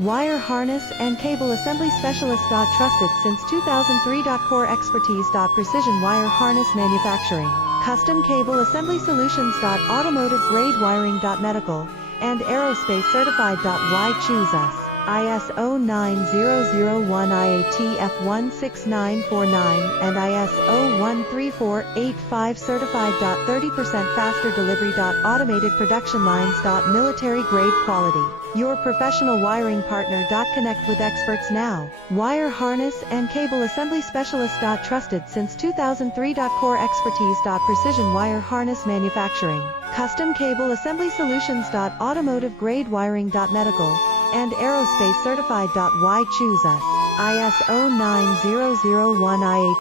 Wire harness and cable assembly specialist. Trusted since 2003. Core expertise. Precision wire harness manufacturing, custom cable assembly solutions. Automotive grade wiring. Medical and aerospace certified. Why choose us? ISO 9001 IATF 16949 and ISO 13485 certified. 30% faster delivery. Automated production lines. Military grade quality. Your professional wiring partner. Connect with experts now. Wire harness and cable assembly specialist. Trusted since 2003. Core expertise. Precision wire harness manufacturing, custom cable assembly solutions. Automotive grade wiring. Medical and aerospace certified. Why choose us? ISO 9001 IATF